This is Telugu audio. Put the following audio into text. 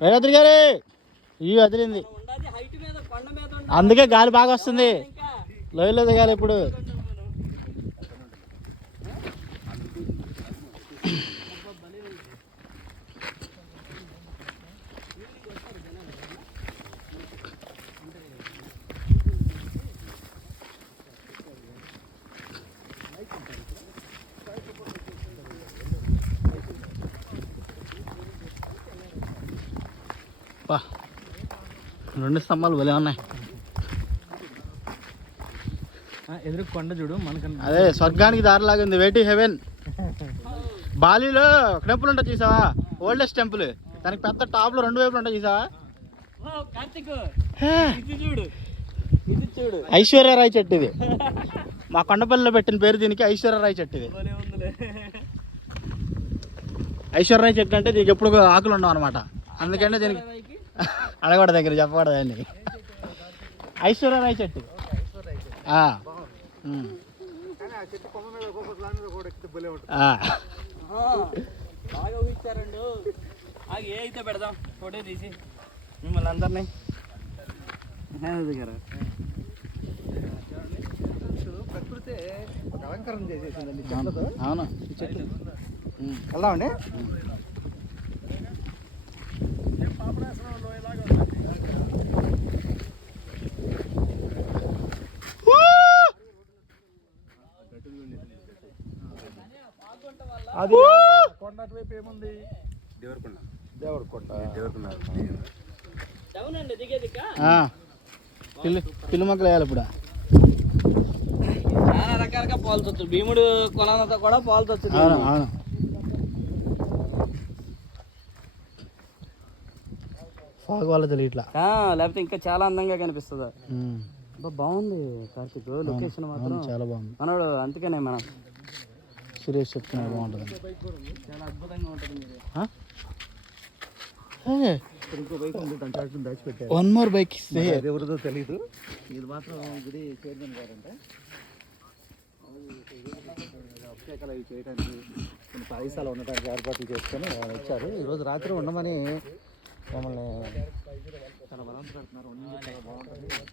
వేరాద్రి గారు ఇవి వదిలింది, అందుకే గాలి బాగా వస్తుంది. లోయలో దిగాలి ఇప్పుడు. రెండు స్తంభాలు భలే ఉన్నాయి. ఎదురు కొండ చూడు మనకన్నా, అదే స్వర్గానికి దారిలాగా ఉంది. Way to heaven. బాలీలో టెంపుల్ ఉంటుంది చూసావా, ఓల్డెస్ట్ టెంపుల్. దానికి పెద్ద టాప్ లో 2 వైపులు ఉంటాయి చూసావా. ఐశ్వర్యరాయ్ చెట్టు ఇది. మా కొండపల్లిలో పెట్టిన పేరు దీనికి, ఐశ్వర్యరాయ్ చెట్టు ఇది. ఐశ్వర్యరాయ్ చెట్టు అంటే దీనికి ఎప్పుడు ఆకులు ఉండవు అనమాట. అందుకంటే దీనికి అడగడ దగ్గర చెప్పకూడదు అండి. ఐశ్వర్యరాయ్ చెట్టు. బాగా ఊహించారండి. ఏ అయితే పెడదాం ఫోటో తీసి మిమ్మల్ని అందరినీ దగ్గర. ప్రకృతి అలంకరణ చేసేసిందండి చెట్లతో. అవును, చెట్లు వెళ్దామండి. అది కొండ వైపు ఏముంది? దేవరకొండ. పిల్లి మొక్కలు వేయాలి ఇప్పుడు. చాలా రకాలుగా పోల్చొచ్చు. భీముడు కొనంతో కూడా పోల్చొచ్చు. అవును అవును. ఫాగ్ వల్ల తెలియట్లా, లేకపోతే ఇంకా చాలా అందంగా కనిపిస్తుంది. బాగుంది కార్తీక్, లొకేషన్ మాత్రం చాలా బాగుంది. మనోడు అందుకనే మనం సురేష్ చెప్తున్నాడు బాగుంటుంది, చాలా అద్భుతంగా ఉంటుంది. ఇంకో బైక్ ఉంది, దాచిపెట్టారు. 1 more bike ఇస్తే ఎవరిదో తెలీదు. ఇది మాత్రం గుడి చైర్మన్ గారంటే అభిషేకాలు అవి చేయడానికి కొన్ని పాయసాలు ఉండటానికి ఏర్పాట్లు చేసుకొని వచ్చారు. ఈరోజు రాత్రి ఉండమని మమ్మల్ని చాలా బలవంత పెడుతున్నారు. బాగుంటుంది.